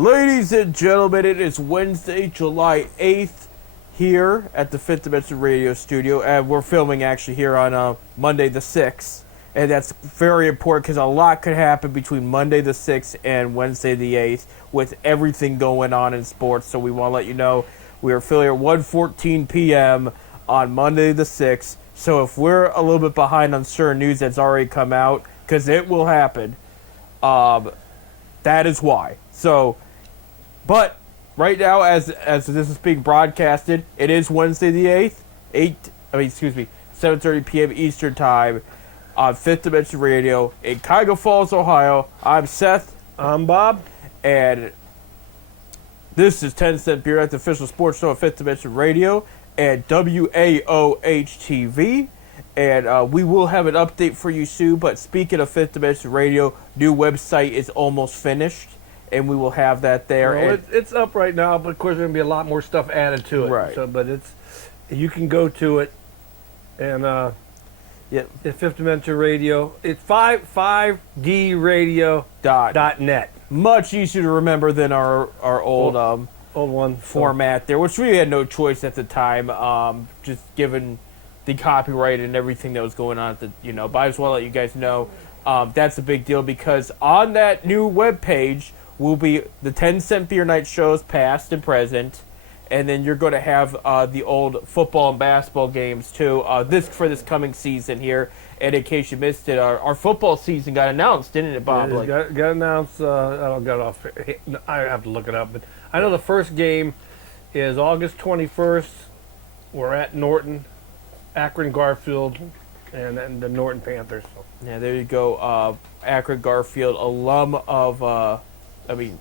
Ladies and gentlemen, it is Wednesday, July 8th here at the Fifth Dimension Radio Studio, and we're filming actually here on Monday the 6th, and that's very important because a lot could happen between Monday the 6th and Wednesday the 8th with everything going on in sports, so we want to let you know we are filming at 1:14 p.m. on Monday the 6th, so if we're a little bit behind on certain news that's already come out, because it will happen, that is why. So, but right now, as this is being broadcasted, it is Wednesday the 8th, 7:30 p.m. Eastern Time on Fifth Dimension Radio in Cuyahoga Falls, Ohio. I'm Seth. I'm Bob. And this is 10 Cent Beer at the official sports show of Fifth Dimension Radio and WAOH-TV. And we will have an update for you soon. But speaking of Fifth Dimension Radio, new website is almost finished. And we will have that there. Well, it's up right now, but of course there's going to be a lot more stuff added to it. Right. So, but you can go to it, and it's Fifth Dimension Radio. It's 5dradio.net. Much easier to remember than our old one format there, which we had no choice at the time, just given the copyright and everything that was going on at the, but I just want to let you guys know that's a big deal because on that new webpage will be the 10 Cent Beer Night shows past and present, and then you're going to have the old football and basketball games too, for this coming season here. And in case you missed it, our football season got announced, didn't it, Bob? Yeah, got announced. I have to look it up, but I know the first game is August 21st. We're at Norton, Akron Garfield, and then the Norton Panthers. So. Yeah, there you go. Akron Garfield, alum of,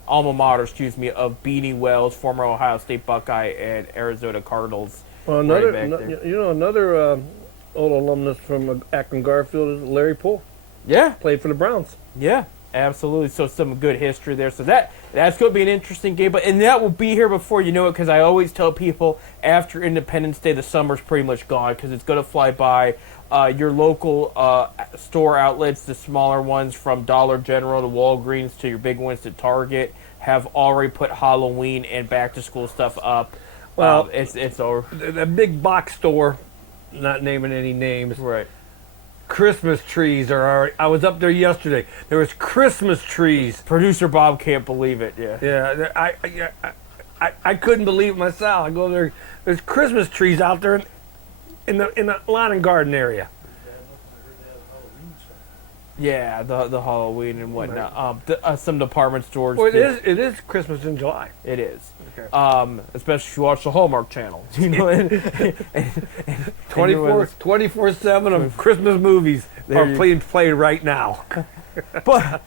alma mater, of Beanie Wells, former Ohio State Buckeye, and Arizona Cardinals. Well, another old alumnus from Akron Garfield is Larry Poole. Yeah. Played for the Browns. Yeah, absolutely. So some good history there. So that's going to be an interesting game. And that will be here before you know it because I always tell people after Independence Day, the summer's pretty much gone because it's going to fly by. Your local store outlets, the smaller ones from Dollar General to Walgreens to your big ones to Target, have already put Halloween and back-to-school stuff up. Well, it's over. The big box store, not naming any names. Right. Christmas trees are already. I was up there yesterday. There was Christmas trees. Producer Bob can't believe it. Yeah. Yeah. I couldn't believe it myself. I go there. There's Christmas trees out there in the lawn and garden area. Yeah, the Halloween and whatnot. Some department stores. Well, it is Christmas in July. It is. Okay. Especially if you watch the Hallmark Channel. 24/7 of Christmas movies are played right now. But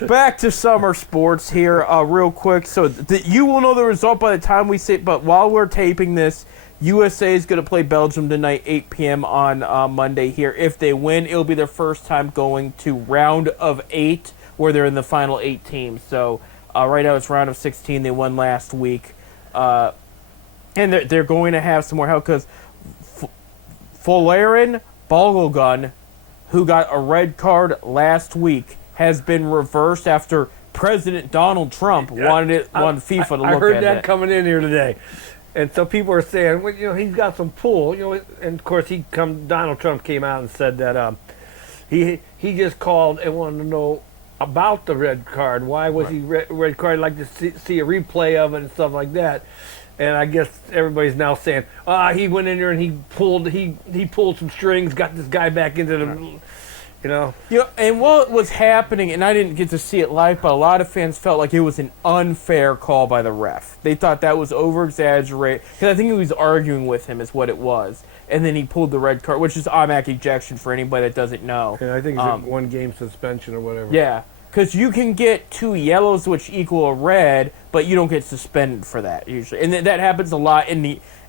back to summer sports here, real quick. So you will know the result by the time we say. But while we're taping this, USA is going to play Belgium tonight, 8 p.m. on Monday here. If they win, it'll be their first time going to round of 8, where they're in the final 8 teams. So right now it's round of 16. They won last week. And they're going to have some more help because Folarin Balogun, who got a red card last week, has been reversed after President Donald Trump wanted FIFA to look at it. I heard that coming in here today. And so people are saying, well, he's got some pull, and of course Donald Trump came out and said that he just called and wanted to know about the red card. Why was he red card? I'd like to see a replay of it and stuff like that. And I guess everybody's now saying, he went in there and he pulled some strings, got this guy back into the. And what was happening, and I didn't get to see it live, but a lot of fans felt like it was an unfair call by the ref. They thought that was over-exaggerated, because I think he was arguing with him is what it was. And then he pulled the red card, which is automatic ejection for anybody that doesn't know. Yeah, I think it's a one-game suspension or whatever. Yeah, because you can get 2 yellows, which equal a red, but you don't get suspended for that, usually. And that happens a lot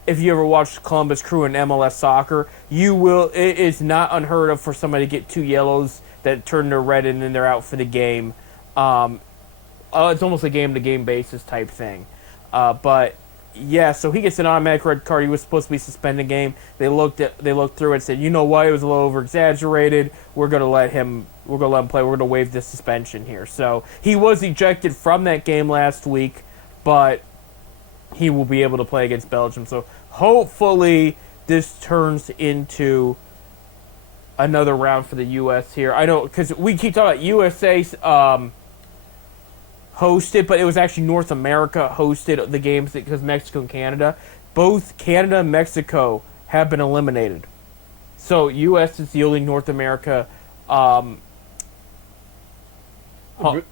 if you ever watched Columbus Crew in MLS soccer, it's not unheard of for somebody to get 2 yellows that turn to red and then they're out for the game. It's almost a game-to-game basis type thing. But Yeah, so he gets an automatic red card. He was supposed to be suspended a game. They looked through it and said, you know what, it was a little over exaggerated. We're gonna let him play. We're gonna waive the suspension here. So he was ejected from that game last week, but he will be able to play against Belgium. So hopefully this turns into another round for the U.S. here. I know, because we keep talking about USA hosted, but it was actually North America hosted the games because Mexico and Canada. Both Canada and Mexico have been eliminated. So U.S. is the only North America I was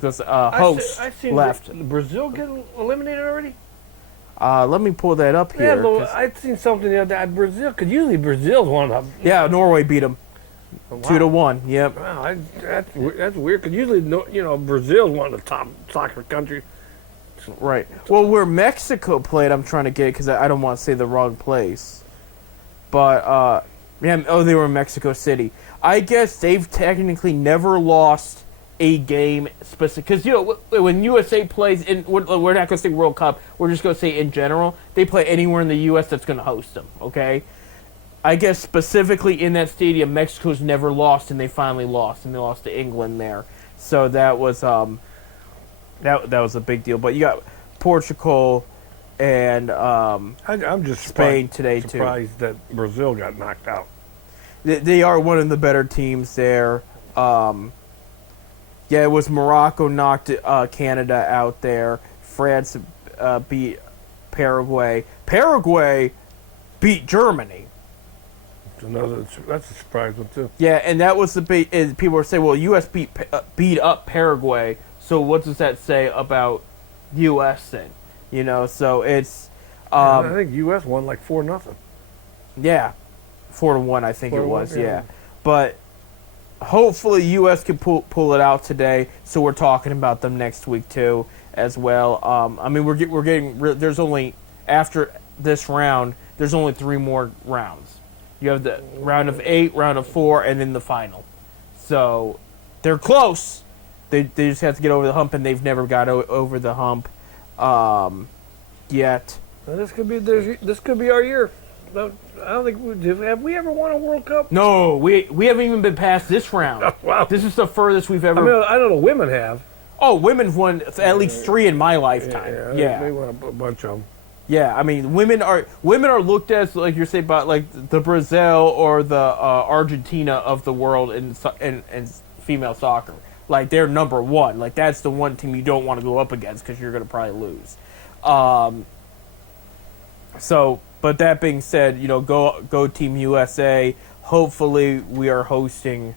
going to say host I seen left. Brazil get eliminated already? Let me pull that up here. Yeah, but I'd seen something the other day. Brazil, because usually Brazil's one of them. Yeah, Norway beat them. Wow. 2-1. Yep. Wow, that's weird, because usually, Brazil's one of the top soccer countries. Right. Well, where Mexico played, I'm trying to get it because I don't want to say the wrong place. But, they were in Mexico City. I guess they've technically never lost a game specific. Because, when USA plays, we're not going to say World Cup, we're just going to say in general, they play anywhere in the U.S. that's going to host them, okay? I guess specifically in that stadium, Mexico's never lost, and they finally lost, and they lost to England there. So that was that was a big deal. But you got Portugal and I'm just Spain today too. Surprised that Brazil got knocked out. They are one of the better teams there. It was Morocco knocked Canada out there. France beat Paraguay. Paraguay beat Germany. That's a surprise one too. Yeah, and that was the big. People were saying, "Well, U.S. beat up Paraguay, so what does that say about U.S. then?" So it's. I think U.S. won like 4-0. Yeah, 4-1, I think it 4-1, was. yeah. Yeah, but hopefully U.S. can pull it out today. So we're talking about them next week too, as well. We're getting. There's only after this round. There's only 3 more rounds. You have the round of 8, round of 4, and then the final. So they're close. They just have to get over the hump, and they've never got over the hump yet. Well, this could be our year. I don't think have we ever won a World Cup? No, we haven't even been past this round. Wow. This is the furthest we've ever. I know the women have. Oh, women's won at least 3 in my lifetime. Yeah. They won a bunch of them. Yeah, women are looked at as, like you're saying, about like the Brazil or the Argentina of the world in female soccer. Like they're number 1. Like that's the one team you don't want to go up against because you're going to probably lose. But that being said, go Team USA. Hopefully we are hosting.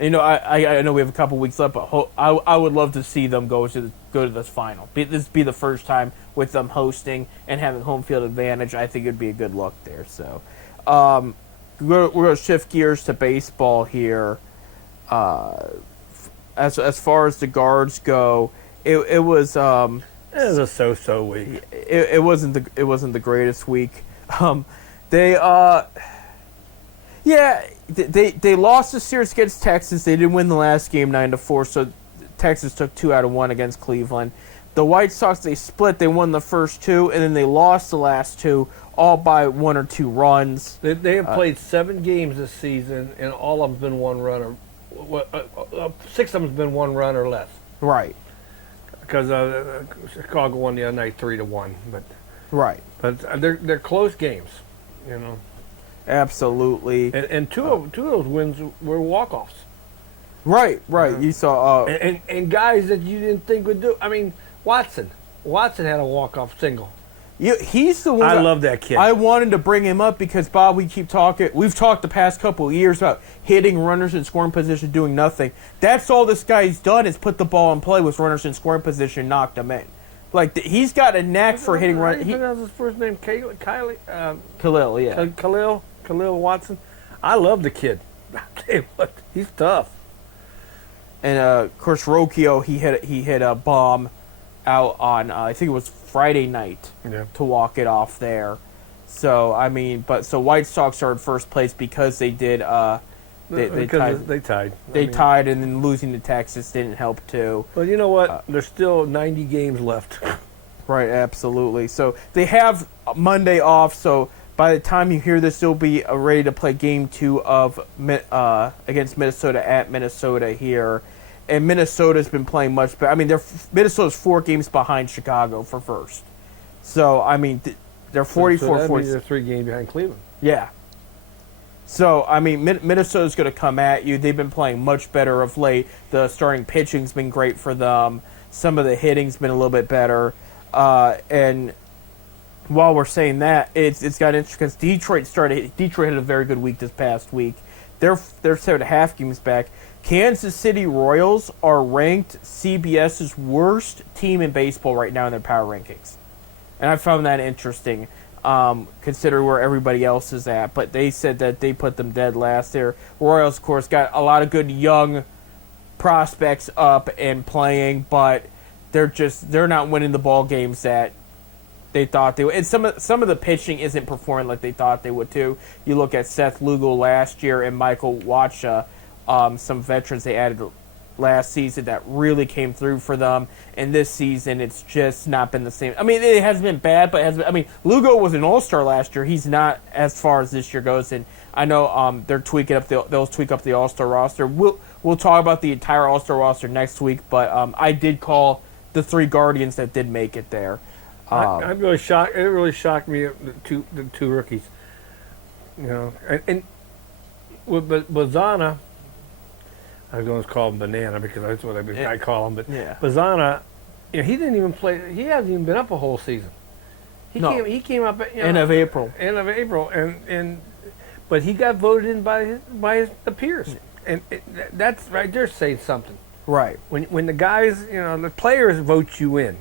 I know we have a couple weeks left, but I would love to see them go to this final. This be the first time with them hosting and having home field advantage. I think it'd be a good look there. So, we're going to shift gears to baseball here. As far as the guards go, it was it was a so-so week. It wasn't the greatest week. They lost the series against Texas. They didn't win the last game 9-4, so Texas took 2 out of 1 against Cleveland. The White Sox, they split. They won the first 2, and then they lost the last 2, all by 1 or 2 runs. They have played 7 games this season, and all of them's been 1 run or 6 of them's been 1 run or less. Right. Because Chicago won the other night 3-1, Right. But they're close games, Absolutely. And two of those wins were walk-offs. Right. You saw and guys that you didn't think would do. Watson had a walk-off single. He's the one. I love that kid. I wanted to bring him up because Bob, we've talked the past couple of years about hitting runners in scoring position, doing nothing. That's all this guy's done is put the ball in play with runners in scoring position, knocked them in. Like he's got a knack for hitting runners. He pronounce his first name Khalil, yeah. Khalil Watson. I love the kid. I tell you what, he's tough. And of course, Rocchio, he hit a bomb out on I think it was Friday night to walk it off there. So White Sox are in first place because they did. They tied. They tied, and then losing to Texas didn't help too. But you know what? There's still 90 games left. Right, absolutely. So they have Monday off. So by the time you hear this, they'll be ready to play Game 2 of against Minnesota at Minnesota here. And Minnesota's been playing much better. I mean, Minnesota's 4 games behind Chicago for first. So I mean, they're 44. So that 40. means they're 3 games behind Cleveland. Yeah. So, I mean, Minnesota's going to come at you. They've been playing much better of late. The starting pitching's been great for them. Some of the hitting's been a little bit better. And while we're saying that, it's got interesting because Detroit had a very good week this past week. They're 7.5 games back. Kansas City Royals are ranked CBS's worst team in baseball right now in their power rankings. And I found that interesting. Consider where everybody else is at, but they said that they put them dead last year. Royals, of course, got a lot of good young prospects up and playing, but they're not winning the ball games that they thought they would. And some of the pitching isn't performing like they thought they would too. You look at Seth Lugo last year and Michael Wacha, some veterans they added last season that really came through for them, and this season it's just not been the same. I mean, it hasn't been bad, but Lugo was an all-star last year. He's not as far as this year goes, and I know they'll tweak up the all-star roster. We'll talk about the entire all-star roster next week, but I did call the 3 Guardians that did make it there. I'm really shocked. It really shocked me, the two rookies. You know, and with Bazana, I was going to call him Banana because that's what I call him. But yeah. Bazana, he didn't even play. He hasn't even been up a whole season. He came up at, end of April. End of April, but he got voted in by the peers, and that's right there saying something. Right. When the guys, the players vote you in.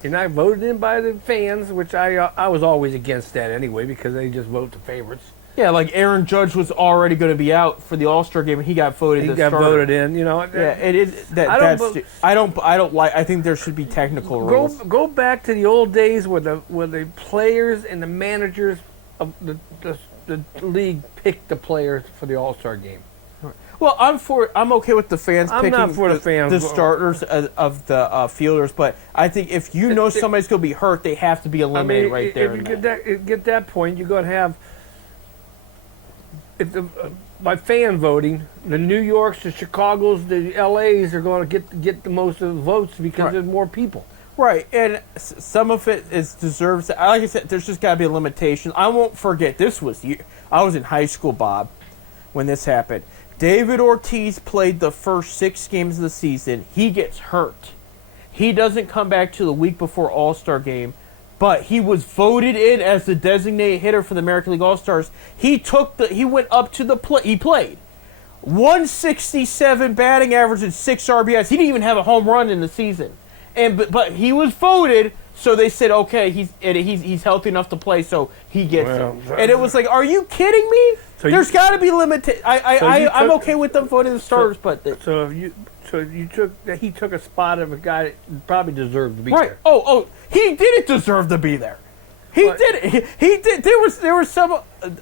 You're not voted in by the fans, which I was always against that anyway because they just vote the favorites. Yeah, like Aaron Judge was already going to be out for the All-Star game, and he got voted. Voted in. Yeah, it is. I don't like. I think there should be technical rules. Go back to the old days where the players and the managers of the league picked the players for the All-Star game. Well, I'm okay with the fans picking not for the fans. The starters of the fielders, but I think if you know somebody's going to be hurt, they have to be eliminated right there. If you get that point, you're going to have. By fan voting, the New Yorks, the Chicagos, the LAs are going to get the most of the votes because there's more people. Right, and some of it deserves. Like I said, there's just got to be a limitation. I won't forget. I was in high school, Bob, when this happened. David Ortiz played the first 6 games of the season. He gets hurt. He doesn't come back to the week before All-Star game. But he was voted in as the designated hitter for the American League All-Stars. He went up to the plate. He played 167 batting average and 6 RBIs. He didn't even have a home run in the season. But he was voted, so they said, okay, he's healthy enough to play, so he gets it. And it was like, are you kidding me? So there's got to be limited. I'm okay with them voting the starters, but he took a spot of a guy that probably deserved to be right. there. Oh, he didn't deserve to be there. He did. He did. There were some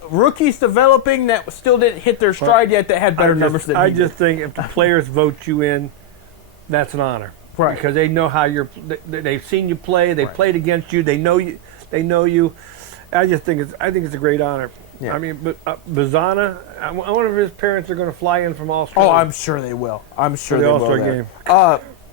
rookies developing that still didn't hit their stride yet that had better numbers than he did. I just think if the players vote you in, that's an honor. Right. Because they know how they've seen you play. They played against you. They know you. I think it's a great honor. Yeah. I mean, but Bazana, I wonder if his parents are going to fly in from Australia. Oh, I'm sure they will. I'm sure the they All-Star will. game.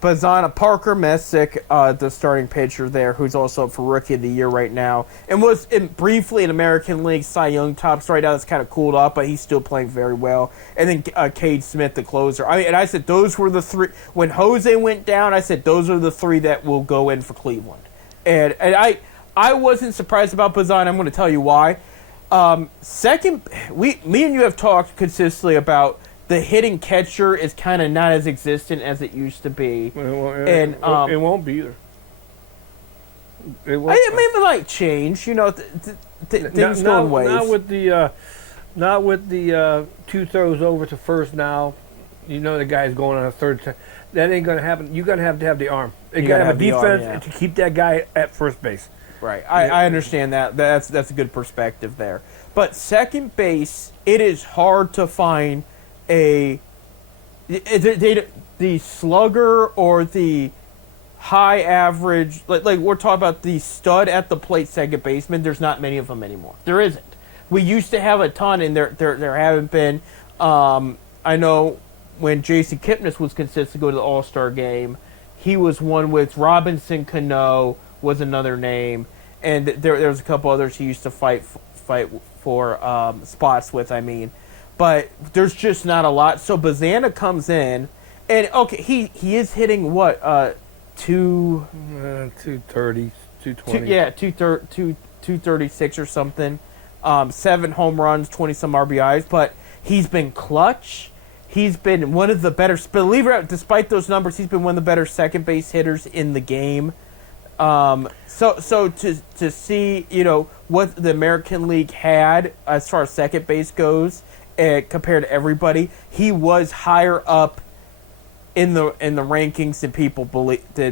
Bazana, Parker Messick, the starting pitcher there, who's also up for Rookie of the Year right now, and was briefly in American League Cy Young tops. Right now, it's kind of cooled off, but he's still playing very well. And then Cade Smith, the closer. I said those were the 3. When Jose went down, I said those are the 3 that will go in for Cleveland. And I wasn't surprised about Bazana. I'm going to tell you why. Second, me and you have talked consistently about the hitting catcher is kind of not as existent as it used to be. And it won't be either. It might change. Things go in waves. Not with the 2 throws over to first now. The guy's going on a third time. That ain't going to happen. You're going to have the arm. You got to have a defense to keep that guy at first base. Right. I understand that. That's a good perspective there. But second base, it is hard to find the slugger or the high average, like we're talking about the stud at the plate second baseman. There's not many of them anymore. There isn't. We used to have a ton, and there haven't been. I know when Jason Kipnis was considered to go to the All-Star game, he was one with Robinson Cano was another name, and there was a couple others he used to fight for spots with. I mean, but there's just not a lot. So Bazana comes in, and okay, he is hitting what 230, 220. 236 or something. 7 home runs, 20 some RBIs, but he's been clutch. He's been one of the better. Believe it or not, despite those numbers, he's been one of the better second base hitters in the game. So to see what the American League had as far as second base goes, compared to everybody, he was higher up in the rankings than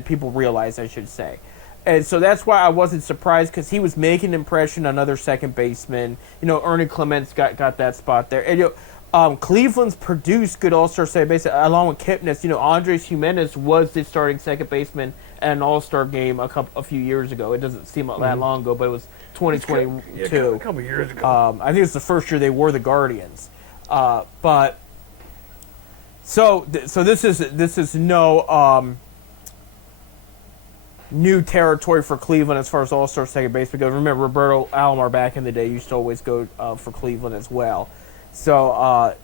people realize, I should say. And so that's why I wasn't surprised, because he was making an impression on other second basemen. Ernie Clements got that spot there. And Cleveland's produced good All-Star second base along with Kipnis. Andres Jimenez was the starting second baseman at an All-Star game a few years ago. It doesn't seem that long ago, but it was 2022. A couple years ago. I think it was the first year they were the Guardians. But so this is no new territory for Cleveland as far as All-Star second base, because remember, Roberto Alomar back in the day used to always go for Cleveland as well. So,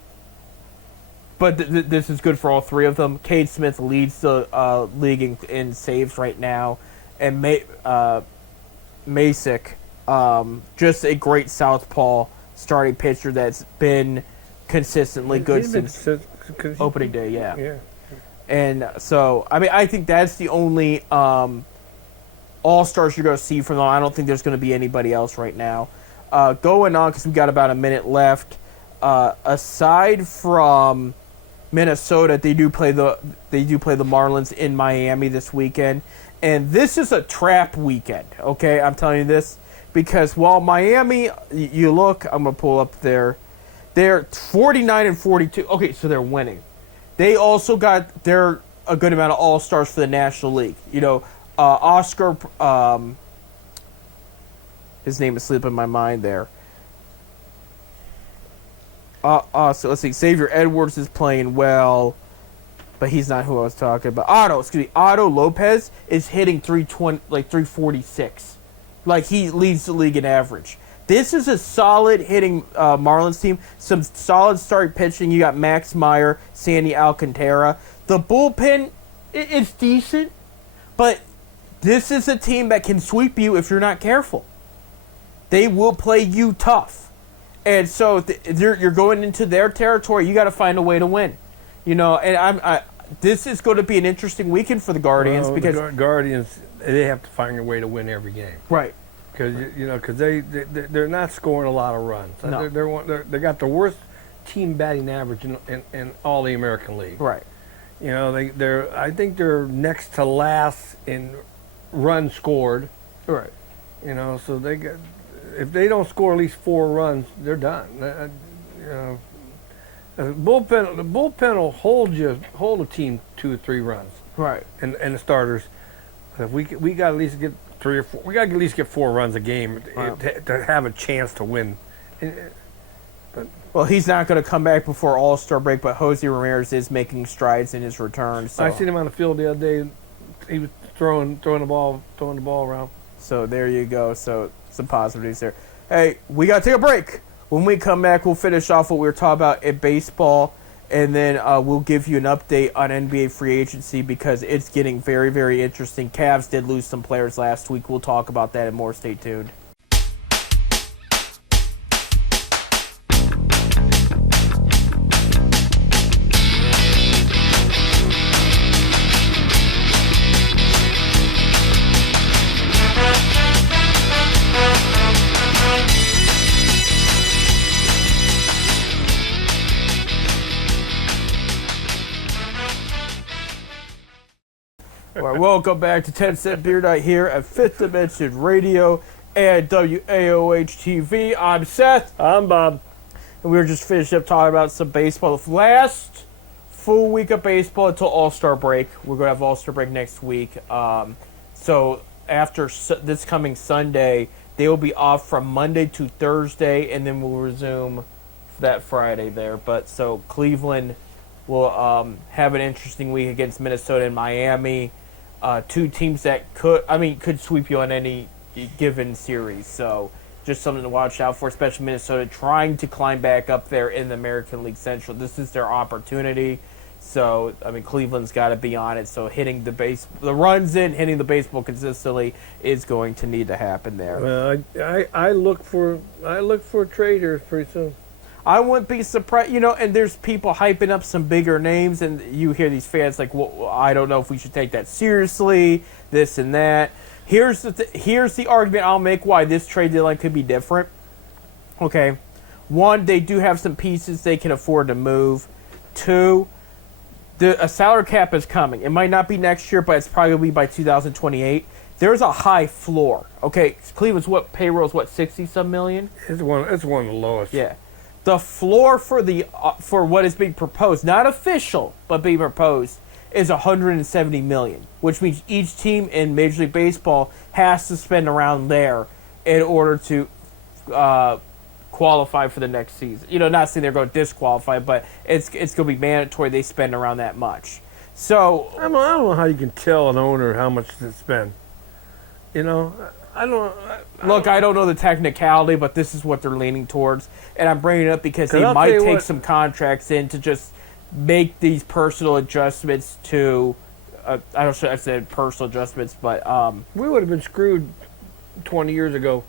but this is good for all three of them. Cade Smith leads the league in saves right now, and Masick, just a great southpaw starting pitcher that's been consistently good since opening day. Yeah. And so, I think that's the only All-Stars you're going to see from them. I don't think there's going to be anybody else right now. Going on, because we've got about a minute left. Aside from Minnesota, they do play the Marlins in Miami this weekend, and this is a trap weekend. Okay, I'm telling you this because while Miami, you look, I'm gonna pull up they're 49-42. Okay, so they're winning. They also got a good amount of All-Stars for the National League. Oscar, his name is slipping my mind there. So let's see. Xavier Edwards is playing well, but he's not who I was talking about. Otto Lopez is hitting 320, like 346. Like, he leads the league in average. This is a solid hitting Marlins team. Some solid starting pitching. You got Max Meyer, Sandy Alcantara. The bullpen, it's decent, but this is a team that can sweep you if you're not careful. They will play you tough. And so you're going into their territory. You got to find a way to win, And this is going to be an interesting weekend for the Guardians because the Guardians, they have to find a way to win every game, right? Because they're not scoring a lot of runs. No. They got the worst team batting average in all the American League, right? I think they're next to last in runs scored, right? So they get. If they don't score at least 4 runs, they're done. The bullpen will hold a team 2 or 3 runs, right? And the starters, if we got to at least get 3 or 4. We got to at least get 4 runs a game to have a chance to win. Well, he's not going to come back before All-Star break, but Jose Ramirez is making strides in his return. So. I seen him on the field the other day. He was throwing the ball around. So there you go. So some positives there. Hey, we got to take a break. When we come back, we'll finish off what we were talking about in baseball, and then we'll give you an update on NBA free agency because it's getting very, very interesting. Cavs did lose some players last week. We'll talk about that and more. Stay tuned. All right, welcome back to 10 Cent Beer Night here at Fifth Dimension Radio and WAOH TV. I'm Seth. I'm Bob. And we were just finished up talking about some baseball. The last full week of baseball until All-Star break. We're going to have All-Star break next week. So after this coming Sunday, they will be off from Monday to Thursday, and then we'll resume that Friday there. But so Cleveland will have an interesting week against Minnesota and Miami. Two teams that could sweep you on any given series. So just something to watch out for, especially Minnesota trying to climb back up there in the American League Central. This is their opportunity. So, Cleveland's got to be on it. So hitting the runs in, hitting the baseball consistently is going to need to happen there. Well, I look for trade here pretty soon. I wouldn't be surprised, and there's people hyping up some bigger names, and you hear these fans like, well, I don't know if we should take that seriously, this and that. Here's the argument I'll make why this trade deadline could be different. Okay, one, they do have some pieces they can afford to move. Two, a salary cap is coming. It might not be next year, but it's probably by 2028. There's a high floor. Okay, Cleveland's payroll is 60-some million? It's one of the lowest. Yeah. The floor for what is being proposed, not official, but being proposed, is $170 million, which means each team in Major League Baseball has to spend around there in order to qualify for the next season. Not saying they're going to disqualify, but it's going to be mandatory they spend around that much. So I don't know how you can tell an owner how much to spend. I don't. I don't know the technicality, but this is what they're leaning towards, and I'm bringing it up because they might take some contracts in to just make these personal adjustments to. I don't know if I said personal adjustments, but we would have been screwed 20 years ago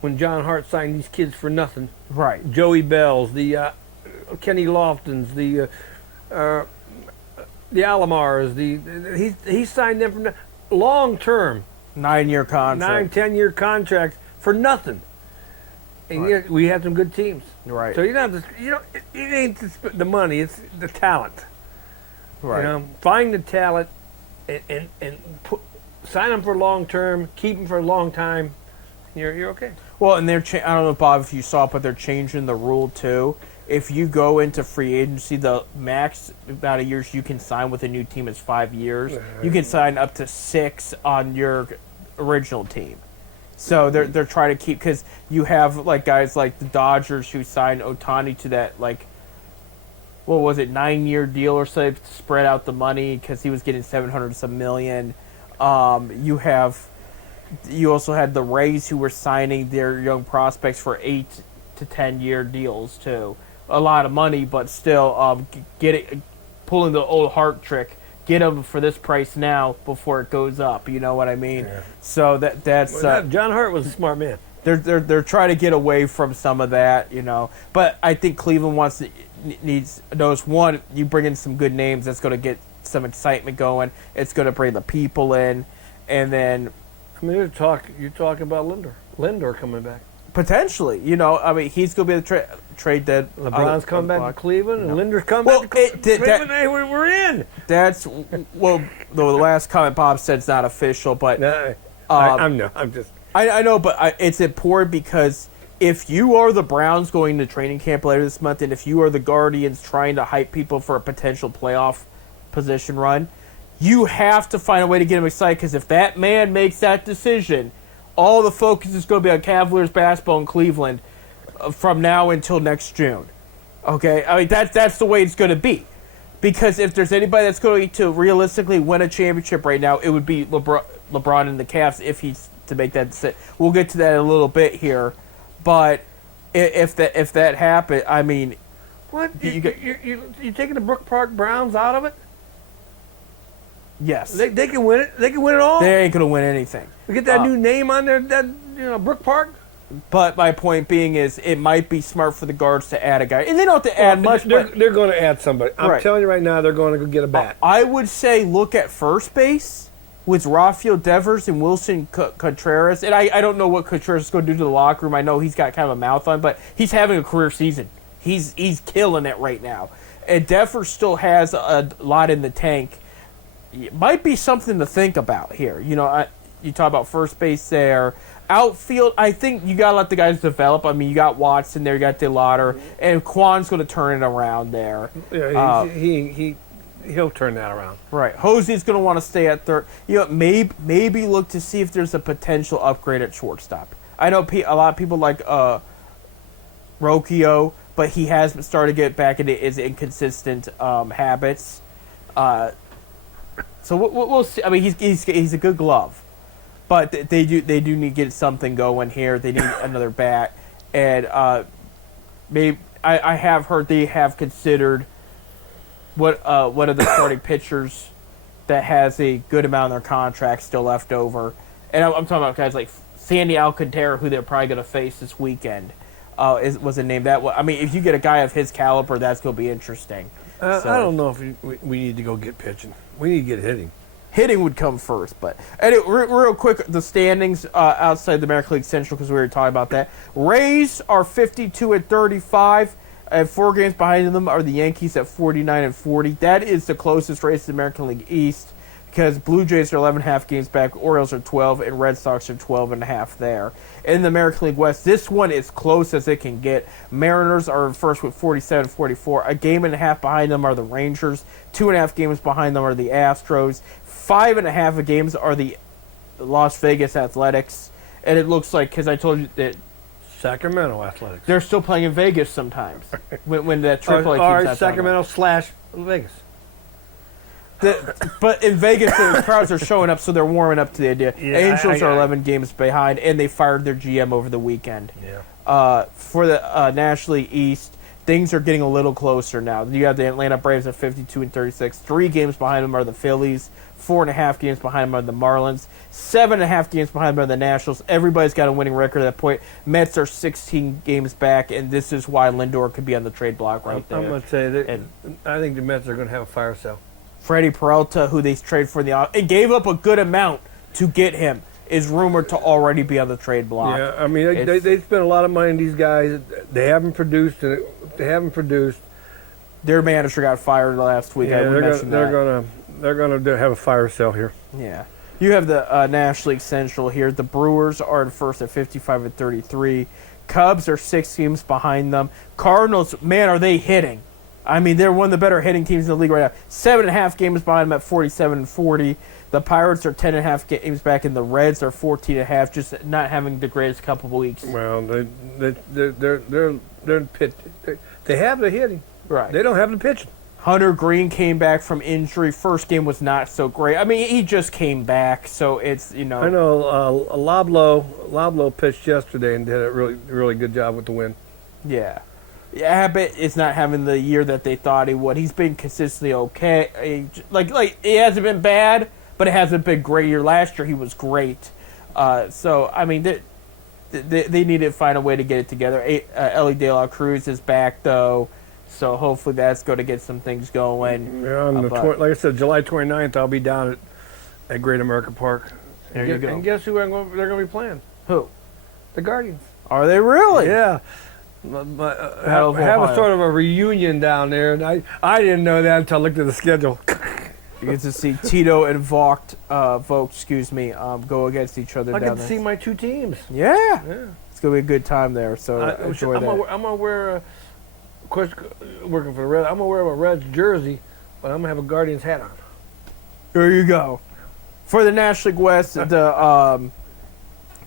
when John Hart signed these kids for nothing. Right. Joey Bells, the Kenny Loftons, the Alomars, he signed them for long term. 9-year contract. 9-10-year contracts for nothing. And Right. yet we had some good teams. Right. So you don't have to, it ain't the money, it's the talent. Right. Find the talent and sign them for long term, keep them for a long time. You're okay. Well, and I don't know, Bob, if you saw it, but they're changing the rule too. If you go into free agency, the max amount of years you can sign with a new team is 5 years. You can sign up to 6 on your original team. So they're trying to keep, because you have guys like the Dodgers who signed Ohtani to that 9-year deal or so to spread out the money because he was getting $700-some million. You also had the Rays who were signing their young prospects for 8 to 10-year deals too. A lot of money, but still, pulling the old Hart trick. Get them for this price now before it goes up. You know what I mean? Yeah. So that's John Hart was a smart man. They're trying to get away from some of that, But I think Cleveland knows one. You bring in some good names, that's going to get some excitement going. It's going to bring the people in, and then. You're talking about Lindor coming back. Potentially, he's going to be the trade that LeBron's coming back to Cleveland, and Lindor's coming back to Cleveland. Hey, we're in. That's the last comment Bob said is not official, but I'm just. I know, but it's important because if you are the Browns going to training camp later this month, and if you are the Guardians trying to hype people for a potential playoff position run, you have to find a way to get them excited, because if that man makes that decision, all the focus is going to be on Cavaliers basketball in Cleveland from now until next June. Okay? That's the way it's going to be. Because if there's anybody that's going to realistically win a championship right now, it would be LeBron and the Cavs if he's to make that decision. We'll get to that in a little bit here. But if that happened, What? You're taking the Brook Park Browns out of it? Yes. They can win it. They can win it all. They ain't going to win anything. We get that new name on there, Brook Park. But my point being is it might be smart for the guards to add a guy. And they don't have to add much. They're going to add somebody. I'm telling you right now, they're going to go get a bat. I would say look at first base with Rafael Devers and Wilson Contreras. And I don't know what Contreras is going to do to the locker room. I know he's got kind of a mouth on, but he's having a career season. He's killing it right now. And Devers still has a lot in the tank. It might be something to think about here. you talk about first base there. Outfield, I think you got to let the guys develop. I mean, you got Watson there, you got DeLauder, and Kwan's going to turn it around there. Yeah, he'll turn that around. Right. Hosey's going to want to stay at third. You know, maybe look to see if there's a potential upgrade at shortstop. I know a lot of people like Rocchio, but he has started to get back into his inconsistent habits. So we'll see. I mean, he's a good glove. But they do need to get something going here. They need another bat, and maybe I have heard they have considered what one of the starting pitchers that has a good amount of their contract still left over, and I'm talking about guys like Sandy Alcantara, who they're probably going to face this weekend. Was a name that? I mean, if you get a guy of his caliber, that's going to be interesting. I don't know if we need to go get pitching. We need to get hitting. Hitting would come first, but anyway, real quick, the standings outside the American League Central, because we were talking about that. Rays are 52-35, and 4 games behind them are the Yankees at 49-40. That is the closest race to the American League East, because Blue Jays are 11.5 games back, Orioles are 12, and Red Sox are 12.5 there. In the American League West, this one is close as it can get. Mariners are in first with 47-44. A game and a half behind them are the Rangers. 2.5 games behind them are the Astros. 5.5 games are the Las Vegas Athletics. And it looks like, because I told you that Sacramento Athletics. they're still playing in Vegas sometimes when that AAA team's All not right, down Sacramento/Vegas. But in Vegas, the crowds are showing up, so they're warming up to the idea. Yeah, Angels are 11 games behind, and they fired their GM over the weekend. Yeah. For the National League East, things are getting a little closer now. You have the Atlanta Braves at 52-36. 3 games behind them are the Phillies. 4.5 games behind them are the Marlins. 7.5 games behind them are the Nationals. Everybody's got a winning record at that point. Mets are 16 games back, and this is why Lindor could be on the trade block right there. I'm going to say that And I think the Mets are going to have a fire sale. Freddie Peralta, who they traded for and gave up a good amount to get him, is rumored to already be on the trade block. Yeah, I mean they spent a lot of money on these guys. They haven't produced. Their manager got fired last week. Yeah, they're gonna have a fire sale here. Yeah. You have the National League Central here. The Brewers are in first at 55-33. Cubs are 6 games behind them. Cardinals, man, are they hitting? I mean, they're one of the better hitting teams in the league right now. 7.5 games behind them at 47-40. The Pirates are 10.5 games back, and the Reds are 14.5, just not having the greatest couple of weeks. Well, they're pit. They have the hitting. Right. They don't have the pitching. Hunter Green came back from injury. First game was not so great. I mean, he just came back, so it's, I know Loblo pitched yesterday and did a really good job with the win. Yeah. Abbott is not having the year that they thought he would. He's been consistently okay. Like he hasn't been bad, but it hasn't been great year. Last year he was great. So I mean, they need to find a way to get it together. Ellie De La Cruz is back though, so hopefully that's going to get some things going. Yeah, like I said, July 29th, I'll be down at Great America Park. There you go. And guess who they're going to be playing? Who? The Guardians. Are they really? Yeah. Have a sort of a reunion down there, and I didn't know that until I looked at the schedule. You get to see Tito and Vogt, go against each other. I down get to there. see my 2 teams. Yeah, it's gonna be a good time there. So enjoy that. I'm gonna wear, of course, working for the Reds. I'm gonna wear a Reds jersey, but I'm gonna have a Guardians hat on. There you go. For the National League West, the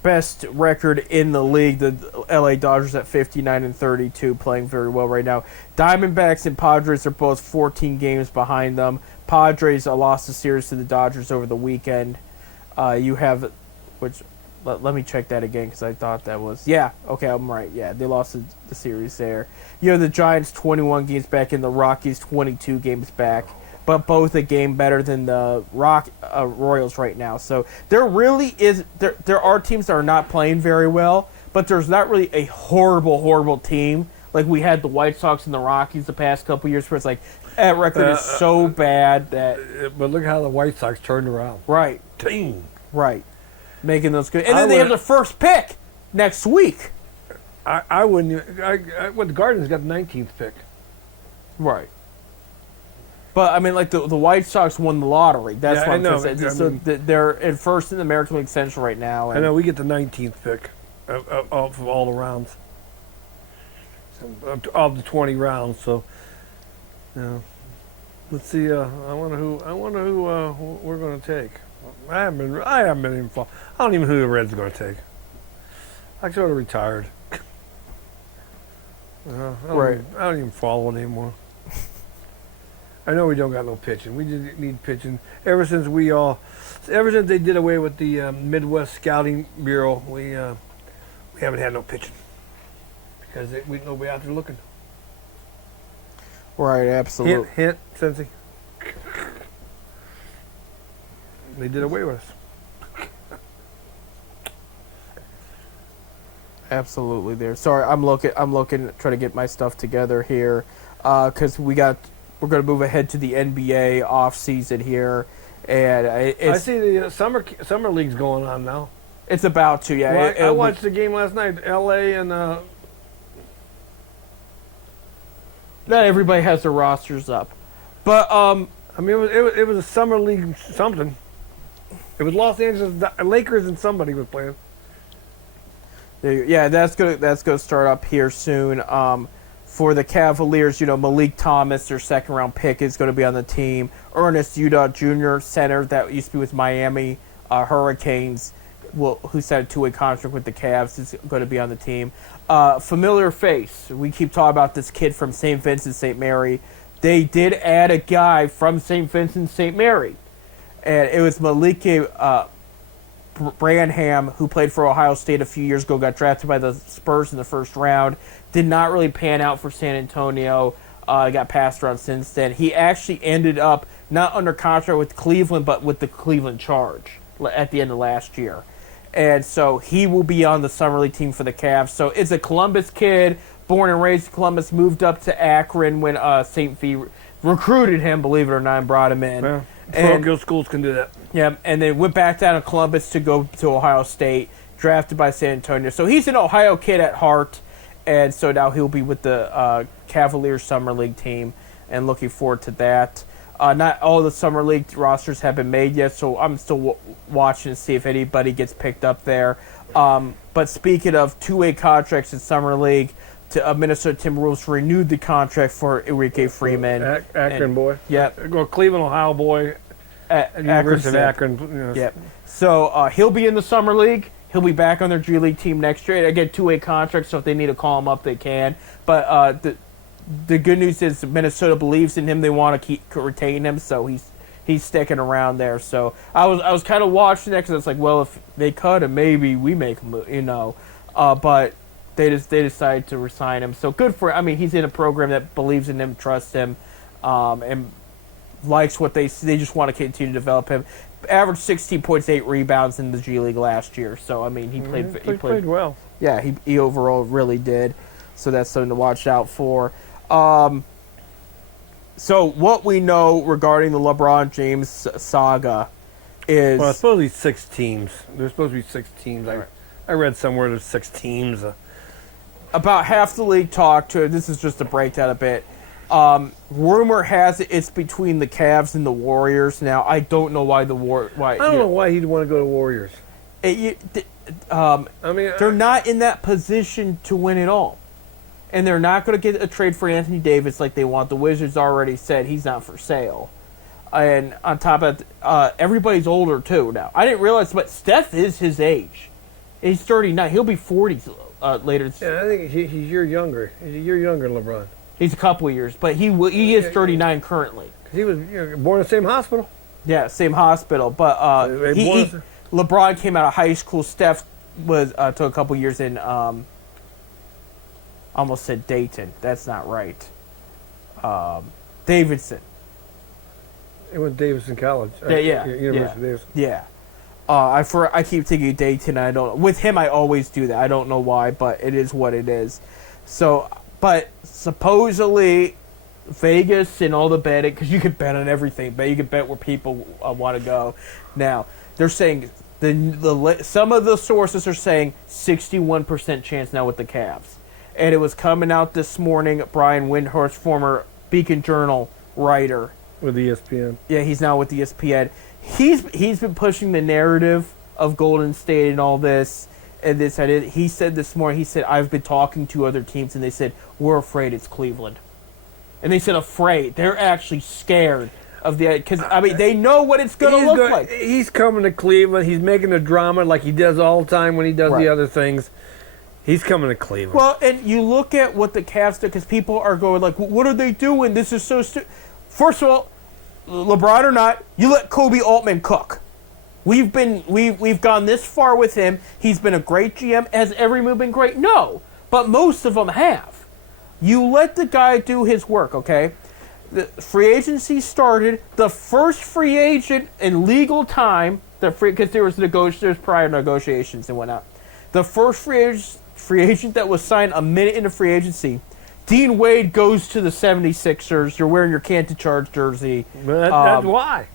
best record in the league, the LA Dodgers at 59-32, playing very well right now. Diamondbacks and Padres are both 14 games behind them. Padres lost the series to the Dodgers over the weekend. You have, let me check that again because I thought that was, okay, I'm right. Yeah, they lost the series there. You have the Giants 21 games back and the Rockies 22 games back, but both a game better than the Royals right now. So there really is, there are teams that are not playing very well, but there's not really a horrible team. Like we had the White Sox and the Rockies the past couple years where it's like, that record is so bad that... But look how the White Sox turned around. Right. Team. Right. Making those good. And then they have the first pick next week. I wouldn't... the Guardians got the 19th pick. Right. But I mean, like the White Sox won the lottery. That's Yeah, what I I'm know, saying. but, I So mean- they're in first in the American League Central right now. I And know we get the 19th pick of all the rounds. So, of the 20 rounds. So, yeah. Let's see. I wonder who we're going to take. I haven't been involved. I don't even know who the Reds are going to take. I sort of retired. Right. I don't even follow it anymore. I know we don't got no pitching. We just need pitching. Ever since they did away with the Midwest Scouting Bureau, we haven't had no pitching because we nobody out there looking. right, absolutely. Hint, Cincy. They did away with us. Absolutely, there. Sorry, I'm looking, trying to get my stuff together here, because we're going to move ahead to the NBA off season here, and I it's see the summer league's going on now. it's about to, yeah. Well, I watched the game last night. L.A. and Not everybody has their rosters up, but I mean it was a summer league something. It was Los Angeles Lakers and somebody was playing. yeah, that's gonna start up here soon. For the Cavaliers, Malik Thomas, their second round pick, is going to be on the team. Ernest Udall Jr., center that used to be with Miami Hurricanes, who signed a 2-way contract with the Cavs, is going to be on the team. Familiar face. We keep talking about this kid from St. Vincent St. Mary. They did add a guy from St. Vincent St. Mary, and it was Maliki Branham, who played for Ohio State a few years ago, got drafted by the Spurs in the first round. Did not really pan out for San Antonio. Got passed around since then. He actually ended up not under contract with Cleveland, but with the Cleveland Charge at the end of last year. And so he will be on the Summer League team for the Cavs. So it's a Columbus kid, born and raised in Columbus, moved up to Akron when St. Phi recruited him, believe it or not, and brought him in. Yeah. And- Parochial schools can do that. Yeah, and then went back down to Columbus to go to Ohio State, drafted by San Antonio. So he's an Ohio kid at heart, and so now he'll be with the Cavaliers Summer League team, and looking forward to that. Not all the Summer League rosters have been made yet, so I'm still watching to see if anybody gets picked up there. But speaking of 2-way contracts in Summer League, Minnesota Timberwolves renewed the contract for Enrique Freeman. Akron And- boy. Yep. Go Cleveland, Ohio boy. At University of Akron. Akron. Yep. So he'll be in the Summer League. He'll be back on their G League team next year. Again, 2-way contract, so if they need to call him up, they can. But the good news is Minnesota believes in him. They want to retain him, so he's sticking around there. So I was kind of watching that because it's like, well, if they cut him, maybe we make him, But they decided to resign him. So good for. I mean, he's in a program that believes in him, trusts him, and likes what they just want to continue to develop him. Averaged 16 points, 8 rebounds in the G League last year. So I mean, he played well. Yeah, he overall really did. So that's something to watch out for. So what we know regarding the LeBron James saga is Well, it's supposed to be 6 teams. There's supposed to be 6 teams. I read somewhere there's 6 teams. about half the league talked to it. This is just to break that a bit. Rumor has it it's between the Cavs and the Warriors. Now I don't know why I don't know why he'd want to go to Warriors. I mean, They're not in that position to win it all. And they're not going to get a trade for Anthony Davis like they want. The Wizards already said he's not for sale. And on top of that, everybody's older too now. I didn't realize, but Steph is his age. He's 39. He'll be 40 later. Yeah, I think he's a year younger. He's a year younger than LeBron. He's a couple of years, but he is 39 currently. 'Cause he was born in the same hospital. Yeah, same hospital. But LeBron came out of high school. Steph was took a couple years in. Almost said Dayton. That's not right. Davidson. He went to Davidson College. University of Davidson. Yeah. I keep thinking Dayton. I don't. With him, I always do that. I don't know why, but it is what it is. So, but supposedly Vegas and all the betting, because you could bet on everything, but you could bet where people want to go. Now they're saying some of the sources are saying 61% chance now with the Cavs, and it was coming out this morning. Brian Windhorst, former Beacon Journal writer, with ESPN. Yeah, he's now with ESPN. He's been pushing the narrative of Golden State and all this and this and it. He said this morning, he said, I've been talking to other teams and they said, we're afraid it's Cleveland. And they said afraid. They're actually scared of the, because, I mean, they know what it's going to look like. He's coming to Cleveland. He's making a drama like he does all the time when he does the other things. He's coming to Cleveland. Well, and you look at what the Cavs do, because people are going like, what are they doing? This is so stupid. First of all, LeBron or not, you let Kobe Altman cook. We've gone this far with him. He's been a great GM. Has every move been great? No, but most of them have. You let the guy do his work, okay? The free agency started. The first free agent in legal time, because there was prior negotiations and whatnot. The first free agent that was signed a minute into free agency, Dean Wade goes to the 76ers. You're wearing your Canton Charge jersey. That's why.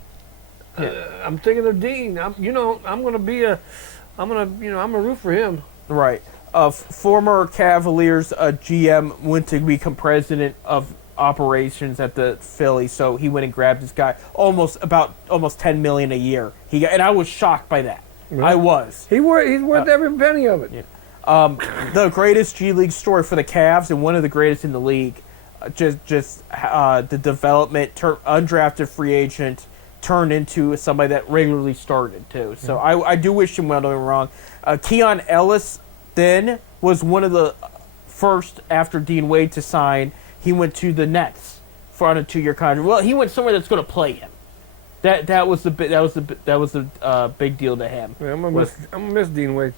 I'm thinking of Dean. I'm a root for him. Right. Former Cavaliers GM went to become president of operations at the Philly, so he went and grabbed this guy almost $10 million a year. And I was shocked by that. Really? I was. He's worth every penny of it. Yeah. The greatest G League story for the Cavs and one of the greatest in the league. The development, undrafted free agent turned into somebody that regularly started too. So I do wish him well. Don't get me wrong. Keon Ellis then was one of the first after Dean Wade to sign. He went to the Nets for on a 2-year contract. Well, he went somewhere that's going to play him. That was the big deal to him. Yeah, I'm gonna miss Dean Wade.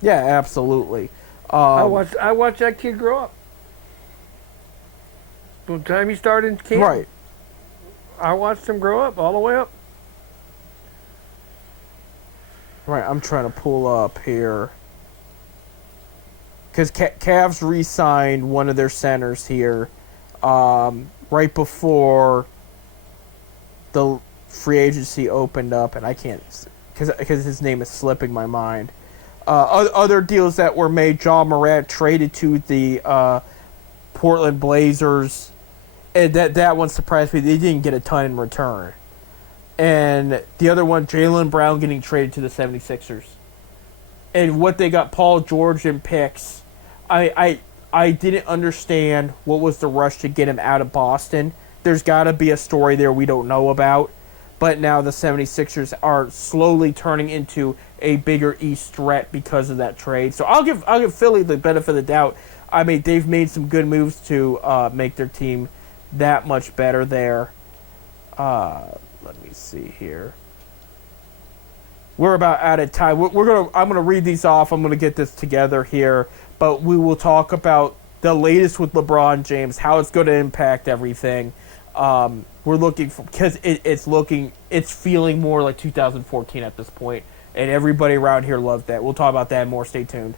Yeah, absolutely. I watched that kid grow up. From the time he started in camp, right. I watched him grow up all the way up. Right, I'm trying to pull up here. Because Cavs re-signed one of their centers here right before the free agency opened up, and I can't, because his name is slipping my mind. Other deals that were made, Ja Morant traded to the Portland Blazers, and that one surprised me. They didn't get a ton in return. And the other one, Jaylen Brown getting traded to the 76ers. And what they got, Paul George and picks, I didn't understand what was the rush to get him out of Boston. There's got to be a story there we don't know about. But now the 76ers are slowly turning into a bigger East threat because of that trade. So I'll give Philly the benefit of the doubt. I mean, they've made some good moves to make their team that much better there. Let me see here. We're about out of time. I'm gonna read these off. I'm gonna get this together here, but we will talk about the latest with LeBron James, how it's going to impact everything. We're looking for, because it's feeling more like 2014 at this point, and everybody around here loved that. We'll talk about that more. Stay tuned.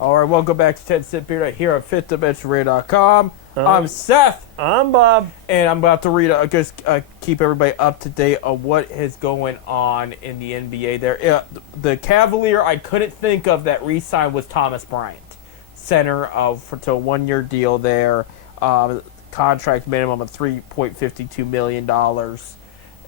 All right, welcome back to Ted Sitbeard here at FitTheBenchRadio.com. I'm Seth. I'm Bob. And I'm about to read, keep everybody up to date on what is going on in the NBA there. The Cavalier I couldn't think of that re-signed was Thomas Bryant, center to a 1-year deal there. Contract minimum of $3.52 million.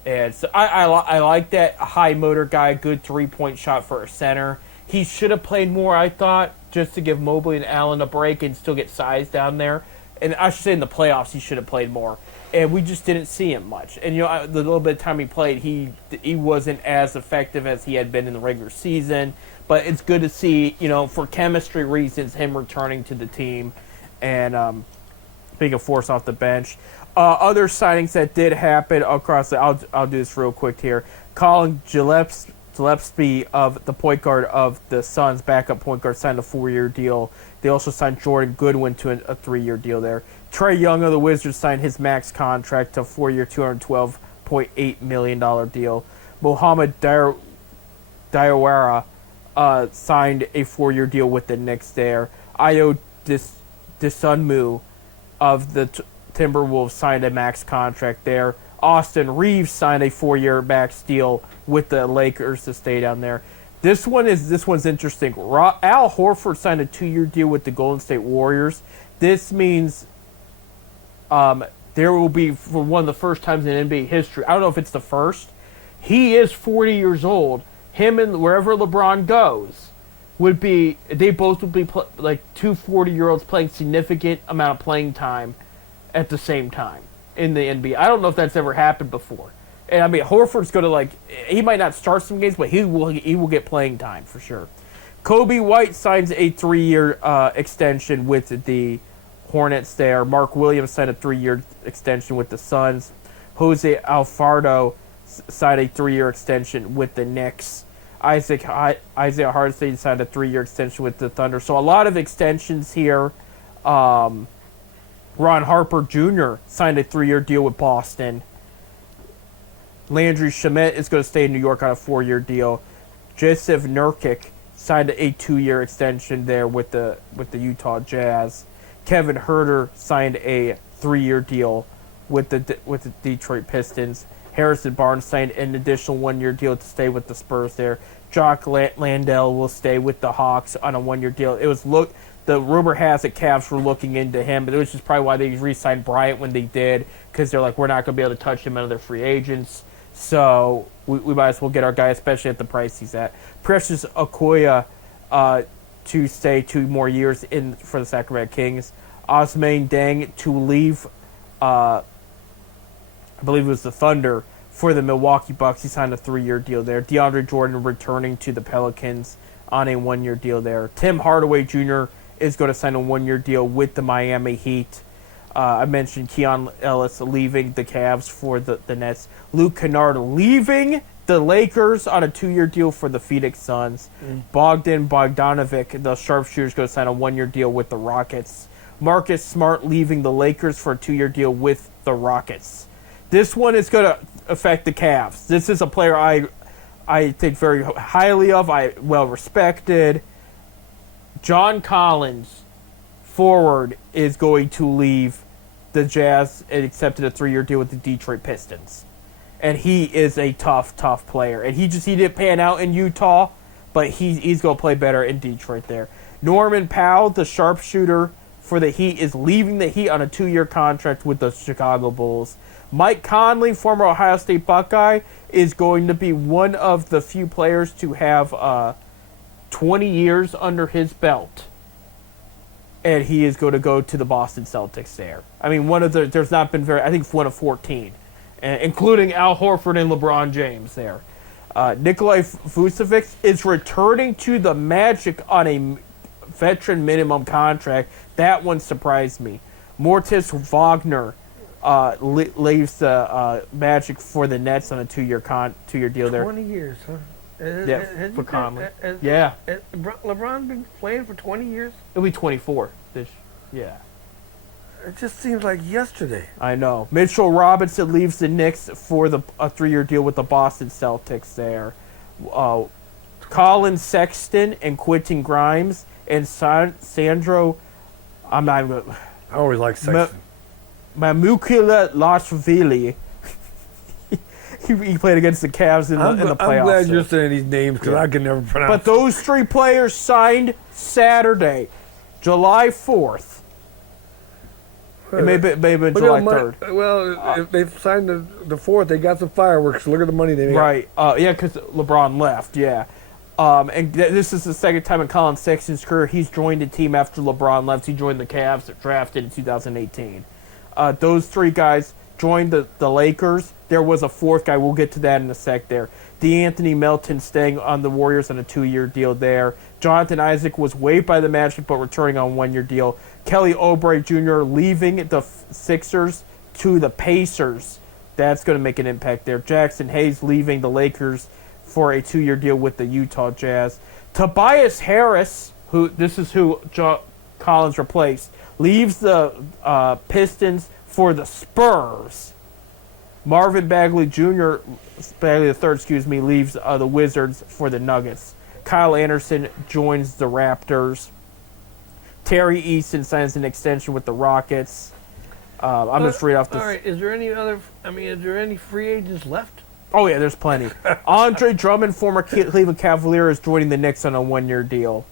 And so I like that. A high motor guy, good 3-point shot for a center. He should have played more, I thought, just to give Mobley and Allen a break and still get size down there. And I should say in the playoffs he should have played more. And we just didn't see him much. And, the little bit of time he played, he wasn't as effective as he had been in the regular season. But it's good to see, for chemistry reasons, him returning to the team and being a force off the bench. Other signings that did happen across I'll do this real quick here. Colin Gillespie of the point guard of the Suns, backup point guard, signed a 4-year deal. They also signed Jordan Goodwin to a 3-year deal there. Trae Young of the Wizards signed his max contract to a 4-year, $212.8 million deal. Mohamed Diawara signed a 4-year deal with the Knicks there. Ayo Dosunmu of the Timberwolves signed a max contract there. Austin Reeves signed a 4-year max deal with the Lakers to stay down there. This one's interesting. Al Horford signed a 2-year deal with the Golden State Warriors. This means there will be, for one of the first times in NBA history, I don't know if it's the first, he is 40 years old. Him and wherever LeBron goes they both would be like two 40-year-olds playing significant amount of playing time at the same time in the NBA. I don't know if that's ever happened before. And I mean, Horford's going to he might not start some games, but he will get playing time for sure. Kobe White signs a 3-year extension with the Hornets there. Mark Williams signed a 3-year extension with the Suns. Jose Alfaro signed a 3-year extension with the Knicks. Isaiah Hartenstein signed a 3-year extension with the Thunder. So a lot of extensions here. Ron Harper Jr. signed a 3-year deal with Boston. Landry Shamet is going to stay in New York on a 4-year deal. Joseph Nurkic signed a 2-year extension there with the Utah Jazz. Kevin Huerter signed a 3-year deal with the Detroit Pistons. Harrison Barnes signed an additional 1-year deal to stay with the Spurs there. Jock Landale will stay with the Hawks on a 1-year deal. The rumor has it Cavs were looking into him, but it was just probably why they re-signed Bryant when they did, because they're like, we're not going to be able to touch him out of their free agents. So we might as well get our guy, especially at the price he's at. Precious Okoye to stay 2 more years for the Sacramento Kings. Ousmane Dieng to leave, I believe it was the Thunder, for the Milwaukee Bucks. He signed a 3-year deal there. DeAndre Jordan returning to the Pelicans on a 1-year deal there. Tim Hardaway Jr. is going to sign a 1-year deal with the Miami Heat. I mentioned Keon Ellis leaving the Cavs for the Nets. Luke Kennard leaving the Lakers on a 2-year deal for the Phoenix Suns. Bogdan Bogdanovic, the sharpshooter, is going to sign a 1-year deal with the Rockets. Marcus Smart leaving the Lakers for a 2-year deal with the Rockets. This one is going to affect the Cavs. This is a player I think very highly of. Well respected. John Collins, forward, is going to leave the Jazz and accepted a 3-year deal with the Detroit Pistons. And he is a tough player. And he didn't pan out in Utah, but he's going to play better in Detroit there. Norman Powell, the sharpshooter for the Heat, is leaving the Heat on a 2-year contract with the Chicago Bulls. Mike Conley, former Ohio State Buckeye, is going to be one of the few players to have 20 years under his belt. And he is going to go to the Boston Celtics there. I mean, there's not been I think one of 14, including Al Horford and LeBron James there. Nikolai Vucevic is returning to the Magic on a veteran minimum contract. That one surprised me. Mortis Wagner leaves the Magic for the Nets on a 2-year deal there. 20 years, huh? Yeah, for Conley. LeBron been playing for 20 years? It'll be 24. Yeah. It just seems like yesterday. I know. Mitchell Robinson leaves the Knicks for a 3-year deal with the Boston Celtics there. Colin Sexton and Quentin Grimes and Sandro. I'm not even. I always like Sexton. Mamukila Lashvili. He played against the Cavs in the playoffs. I'm glad you're saying these names because I can never pronounce. But those 3 players signed Saturday, July 4th. It may have been July 3rd. Well, if they signed the 4th, they got some fireworks. Look at the money they made. Right. Yeah, because LeBron left. Yeah. And this is the second time in Colin Sexton's career he's joined a team after LeBron left. He joined the Cavs, drafted in 2018. Those 3 guys joined the Lakers. There was a 4th guy. We'll get to that in a sec there. DeAnthony Melton staying on the Warriors on a 2-year deal there. Jonathan Isaac was waived by the Magic but returning on a 1-year deal. Kelly Oubre Jr. leaving the Sixers to the Pacers. That's going to make an impact there. Jackson Hayes leaving the Lakers for a 2-year deal with the Utah Jazz. Tobias Harris, who Collins replaced, leaves the Pistons for the Spurs. Marvin Bagley Jr. Bagley III, leaves the Wizards for the Nuggets. Kyle Anderson joins the Raptors. Terry Easton signs an extension with the Rockets. I'm just reading off this. All right, is there any free agents left? Oh, yeah, there's plenty. Andre Drummond, former Cleveland Cavalier, is joining the Knicks on a one-year deal.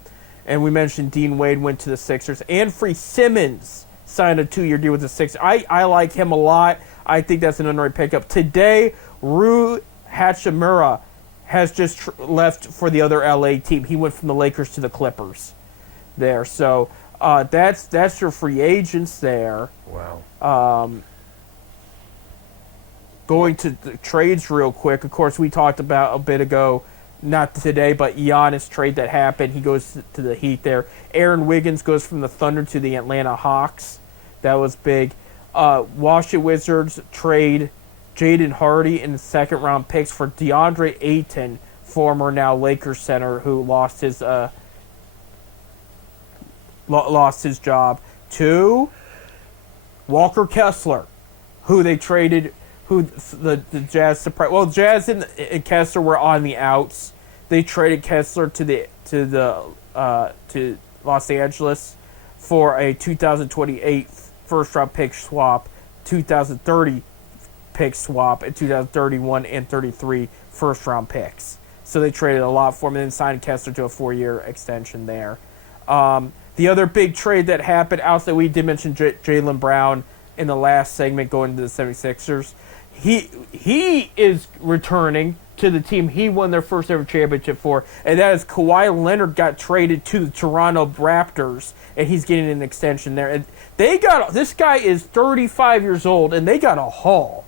And we mentioned Dean Wade went to the Sixers. Anfernee Simons signed a 2-year deal with the Sixers. I like him a lot. I think that's an underrated pickup. Today, Rui Hachimura has just left for the other LA team. He went from the Lakers to the Clippers there. So that's your free agents there. Wow. Going to the trades real quick. Of course, we talked about a bit ago, not today, but Giannis trade that happened. He goes to the Heat there. Aaron Wiggins goes from the Thunder to the Atlanta Hawks. That was big. Washington Wizards trade Jaden Hardy in the second-round picks for DeAndre Ayton, former now Lakers center, who lost his job, to Walker Kessler, who they traded. Who the Jazz surprised? Well, Jazz and Kessler were on the outs. They traded Kessler to Los Angeles for a 2028 first-round pick swap, 2030 pick swap, and 2031 and 33 first-round picks. So they traded a lot for him and then signed Kessler to a 4-year extension there. The other big trade that happened outside, we did mention Jaylen Brown in the last segment going to the 76ers. He is returning to the team he won their first ever championship for, and that is Kawhi Leonard got traded to the Toronto Raptors, and he's getting an extension there. And this guy is 35 years old, and they got a haul.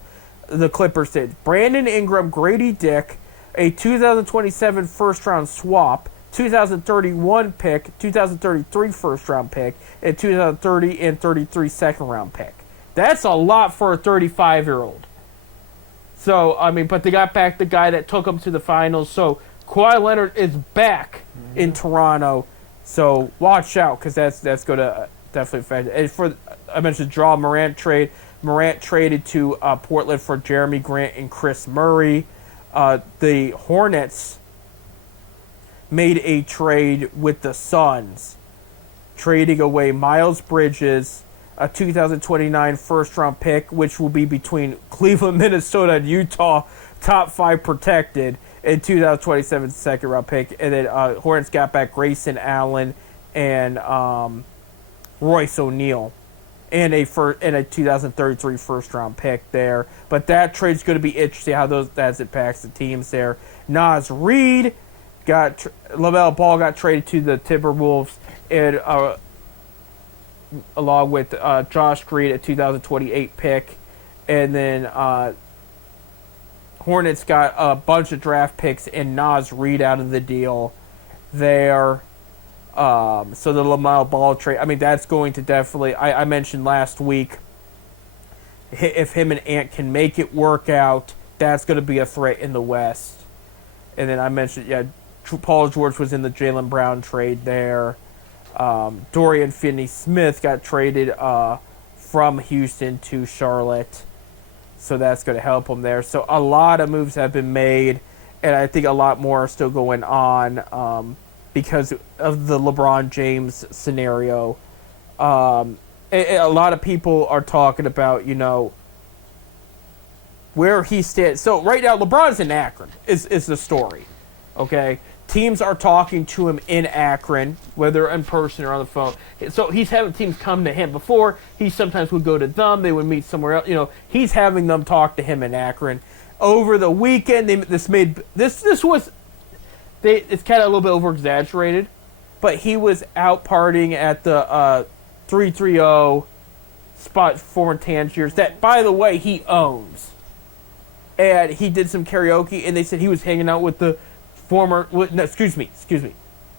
The Clippers did. Brandon Ingram, Grady Dick, a 2027 first-round swap, 2031 pick, 2033 first-round pick, and 2030 and 33 second-round pick. That's a lot for a 35-year-old. So, but they got back the guy that took them to the finals. So, Kawhi Leonard is back in Toronto. So, watch out, because that's going to definitely affect it. And I mentioned Ja Morant trade. Morant traded to Portland for Jeremy Grant and Chris Murray. The Hornets made a trade with the Suns, trading away Miles Bridges, a 2029 first-round pick, which will be between Cleveland, Minnesota, and Utah, top 5 protected, and 2027 second-round pick. And then Hornets got back Grayson Allen and Royce O'Neal, and a 2033 first-round pick there. But that trade's going to be interesting as it impacts the teams there. Naz Reid LaMelo Ball got traded to the Timberwolves, and along with Josh Green, a 2028 pick. And then Hornets got a bunch of draft picks and Naz Reid out of the deal there. So the LaMelo Ball trade, that's going to definitely, I mentioned last week, if him and Ant can make it work out, that's going to be a threat in the West. And then I mentioned, Paul George was in the Jaylen Brown trade there. Dorian Finney-Smith got traded from Houston to Charlotte, so that's going to help him there. So a lot of moves have been made, and I think a lot more are still going on because of the LeBron James scenario. A lot of people are talking about, where he stands. So right now, LeBron's in Akron is the story, okay? Teams are talking to him in Akron, whether in person or on the phone. So he's having teams come to him. Before, he sometimes would go to them. They would meet somewhere else. He's having them talk to him in Akron. Over the weekend, it's kind of a little bit over-exaggerated, but he was out partying at the 330 spot for Tangiers that, by the way, he owns. And he did some karaoke, and they said he was hanging out with the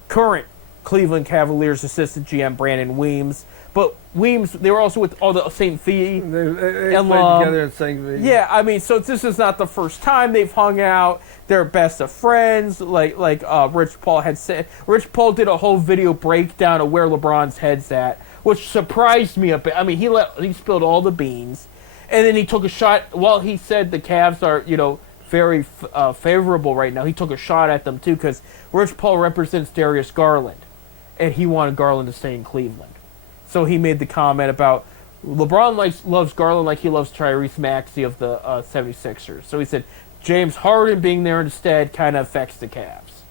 current Cleveland Cavaliers assistant GM Brandon Weems. But Weems, they were also with all the St. Fee. They played together at St. Fee. Yeah, so this is not the first time they've hung out. They're best of friends, like Rich Paul had said. Rich Paul did a whole video breakdown of where LeBron's head's at, which surprised me a bit. He spilled all the beans. And then he took a shot. Well, he said the Cavs are, very favorable right now. He took a shot at them, too, because Rich Paul represents Darius Garland, and he wanted Garland to stay in Cleveland. So he made the comment about LeBron loves Garland like he loves Tyrese Maxey of the 76ers. So he said James Harden being there instead kind of affects the Cavs.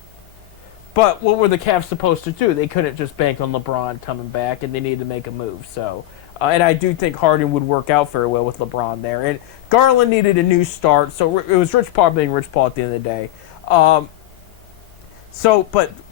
But what were the Cavs supposed to do? They couldn't just bank on LeBron coming back, and they needed to make a move. So, and I do think Harden would work out very well with LeBron there. And Garland needed a new start, so it was Rich Paul being Rich Paul at the end of the day. But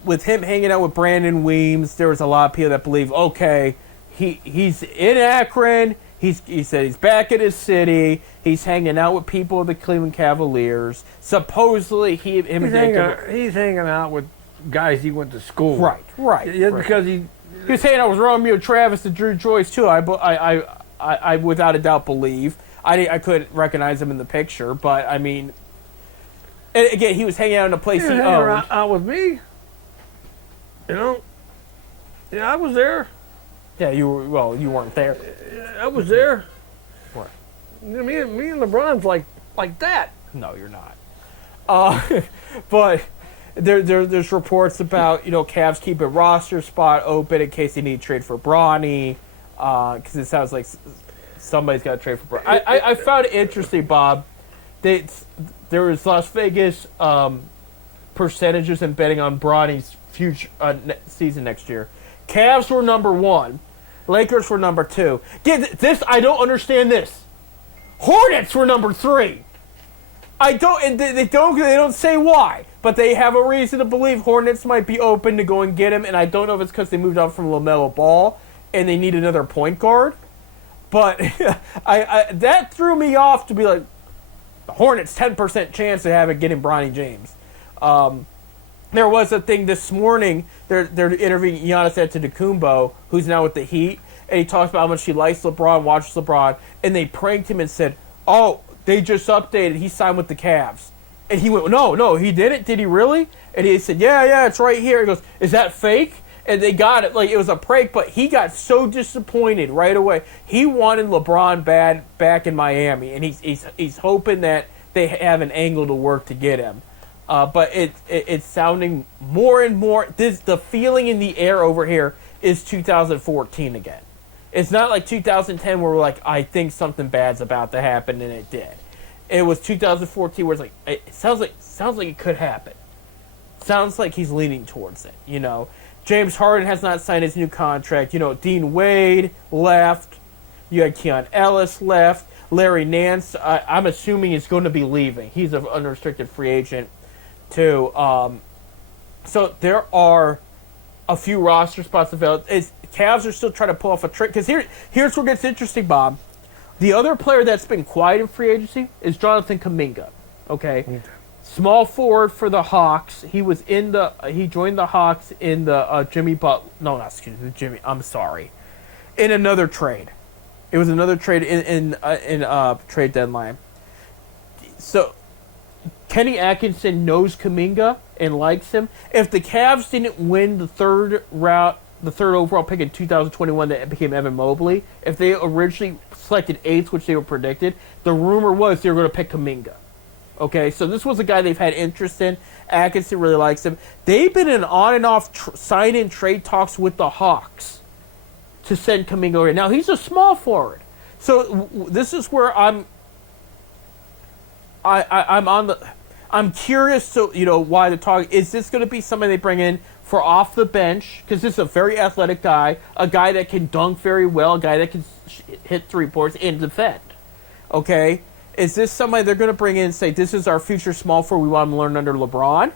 with him hanging out with Brandon Weems, there was a lot of people that believe, okay, he's in Akron. He said he's back at his city. He's hanging out with people of the Cleveland Cavaliers. Supposedly, he's hanging out with guys he went to school. Right. Just because he was hanging out with Romeo Travis and Drew Joyce too. I without a doubt believe. I couldn't recognize him in the picture, but I mean, and again, he was hanging out in a place he owned. Out with me. Yeah, I was there. Yeah, you weren't there. I was there. What? Me and LeBron's like that. No, you're not. But there's reports about Cavs keep a roster spot open in case they need to trade for Bronny, because it sounds like somebody's got to trade for Bronny. I found it interesting, Bob. There was Las Vegas percentages and betting on Bronny's future season next year. Cavs were number 1. Lakers were number 2. I don't understand this. Hornets were number 3. They don't say why, but they have a reason to believe Hornets might be open to go and get him, and I don't know if it's because they moved on from LaMelo Ball and they need another point guard. But that threw me off to be like, the Hornets 10% chance of getting Bronny James. There was a thing this morning. They're interviewing Giannis Antetokounmpo, who's now with the Heat, and he talks about how much he likes LeBron, watches LeBron, and they pranked him and said, "Oh, they just updated. He signed with the Cavs." And he went, "No, he didn't. Did he really?" And he said, "Yeah, it's right here." He goes, "Is that fake?" And they got it like it was a prank, but he got so disappointed right away. He wanted LeBron back in Miami, and he's hoping that they have an angle to work to get him. But it's sounding more and more. The feeling in the air over here is 2014 again. It's not like 2010 where we're like, I think something bad's about to happen, and it did. It was 2014 where it's like, it sounds like it could happen. Sounds like he's leaning towards it. James Harden has not signed his new contract. Dean Wade left. You had Keon Ellis left. Larry Nance, I'm assuming, is going to be leaving. He's an unrestricted free agent too. So there are a few roster spots available. Cavs are still trying to pull off a trick. Because here's where it gets interesting, Bob. The other player that's been quiet in free agency is Jonathan Kuminga. Okay? Small forward for the Hawks. He joined the Hawks in the Jimmy Butler. No, not excuse me, Jimmy. I'm sorry. In another trade. It was another trade in trade deadline. So Kenny Atkinson knows Kuminga and likes him. If the Cavs didn't win the third overall pick in 2021 that became Evan Mobley, if they originally selected 8th, which they were predicted, the rumor was they were going to pick Kuminga. Okay, so this was a guy they've had interest in. Atkinson really likes him. They've been in on and off sign-in trade talks with the Hawks to send Kuminga over. Now, he's a small forward. So this is where I'm curious to, why the talk. Is this going to be somebody they bring in for off the bench? Because this is a very athletic guy, a guy that can dunk very well, a guy that can hit 3-pointers and defend. Okay? Is this somebody they're going to bring in and say, this is our future small forward, we want him to learn under LeBron?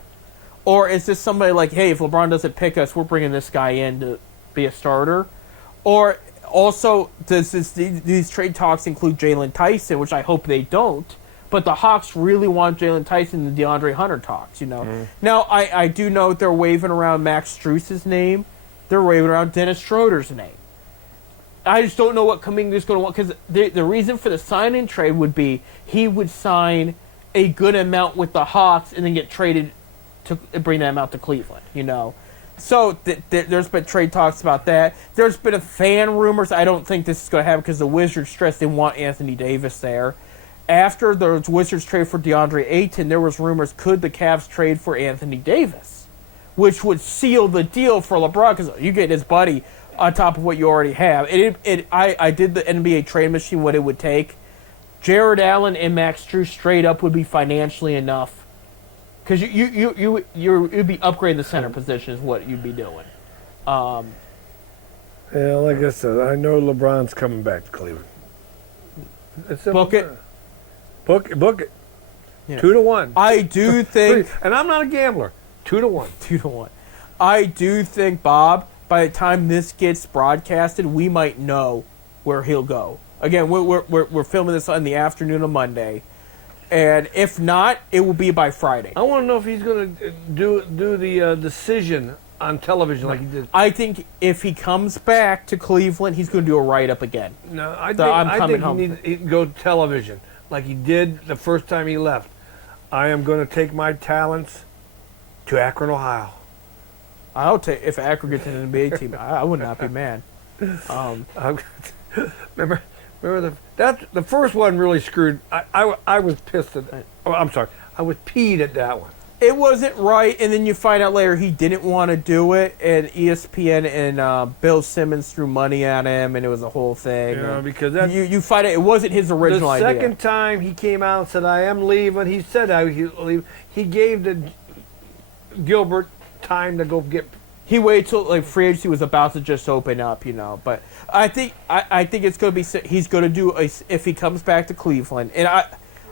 Or is this somebody like, hey, if LeBron doesn't pick us, we're bringing this guy in to be a starter? Or also, does these trade talks include Jalen Tyson, which I hope they don't, but the Hawks really want Jalen Tyson in the DeAndre Hunter talks, Now, I do know they're waving around Max Strus's name. They're waving around Dennis Schroeder's name. I just don't know what Kuminga's going to want, because the reason for the sign-in trade would be he would sign a good amount with the Hawks and then get traded to bring that amount to Cleveland, So there's been trade talks about that. There's been a fan rumors. I don't think this is going to happen because the Wizards stressed they want Anthony Davis there. After the Wizards trade for DeAndre Ayton, there was rumors could the Cavs trade for Anthony Davis, which would seal the deal for LeBron because you get his buddy on top of what you already have. I did the NBA trade machine, what it would take. Jared Allen and Max Strus straight up would be financially enough. Because you'd be upgrading the center position is what you'd be doing. Yeah, like I said, I know LeBron's coming back to Cleveland. Book it. Book it. Yeah. 2-1. I do think, and I'm not a gambler. 2-1. 2-1. I do think, Bob, by the time this gets broadcasted, we might know where he'll go. Again, we're filming this on the afternoon of Monday. And if not, it will be by Friday. I want to know if he's going to do the decision on television like he did. I think if he comes back to Cleveland, he's going to do a write-up again. No, I think he needs to go television like he did the first time he left. I am going to take my talents to Akron, Ohio. I'll take if Akron gets an NBA team. I would not be mad. Remember the first one really screwed. I was pissed at. Oh, I'm sorry. I was peed at that one. It wasn't right, and then you find out later he didn't want to do it, and ESPN and Bill Simmons threw money at him, and it was a whole thing. Yeah, because that, you find out it wasn't his original idea. The second time he came out and said, "I am leaving," he said, "I leave." He gave the Gilbert time to go get. He waited till like free agency was about to just open up, But I think it's going to be he's going to do if he comes back to Cleveland, and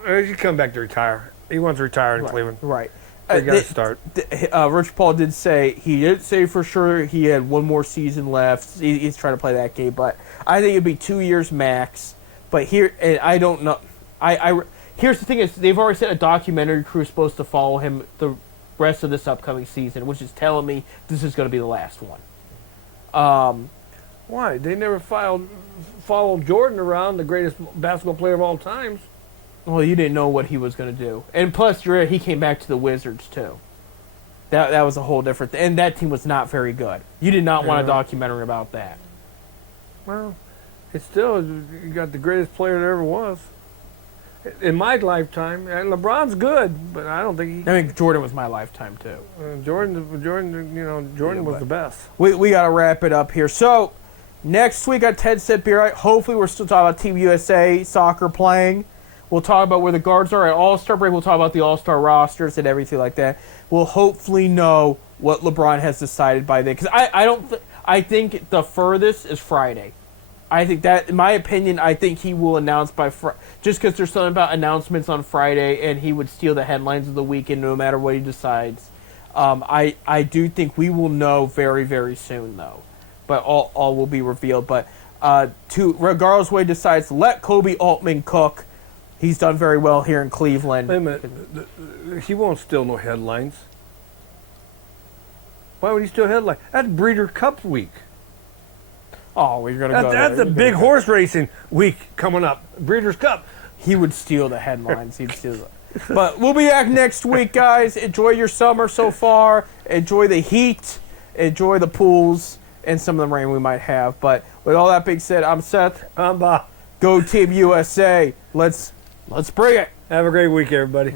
he come back to retire. He wants to retire in Cleveland. Right. They got to start. Rich Paul did say for sure he had one more season left. He's trying to play that game, but I think it'd be 2 years max. But and I don't know. Here's the thing: is they've already said a documentary crew is supposed to follow him the rest of this upcoming season, which is telling me this is going to be the last one. Why? They never followed Jordan around, the greatest basketball player of all times. Well, you didn't know what he was going to do. And plus, he came back to the Wizards, too. That was a whole different thing. And that team was not very good. You did not want a documentary about that. Well, it's still, you got the greatest player there ever was. In my lifetime, LeBron's good, but I don't think he... I mean, Jordan was my lifetime, too. Jordan was the best. We got to wrap it up here. So, next week on Ted Said Beer, hopefully we're still talking about Team USA soccer playing. We'll talk about where the guards are at All-Star break. We'll talk about the All-Star rosters and everything like that. We'll hopefully know what LeBron has decided by then. Because I think the furthest is Friday. I think that, in my opinion, I think he will announce by Friday. Just because there's something about announcements on Friday, and he would steal the headlines of the weekend no matter what he decides. I do think we will know very, very soon, though. But all will be revealed. But regardless what he decides, let Kobe Altman cook. He's done very well here in Cleveland. Wait a minute. He won't steal no headlines. Why would he steal headlines? That's Breeder Cup week. Oh, we're going to go That's a big horse racing week coming up. Breeders' Cup. He would steal the headlines. But we'll be back next week, guys. Enjoy your summer so far. Enjoy the heat. Enjoy the pools and some of the rain we might have. But with all that being said, I'm Seth. I'm Bob. Go Team USA. Let's bring it. Have a great week, everybody.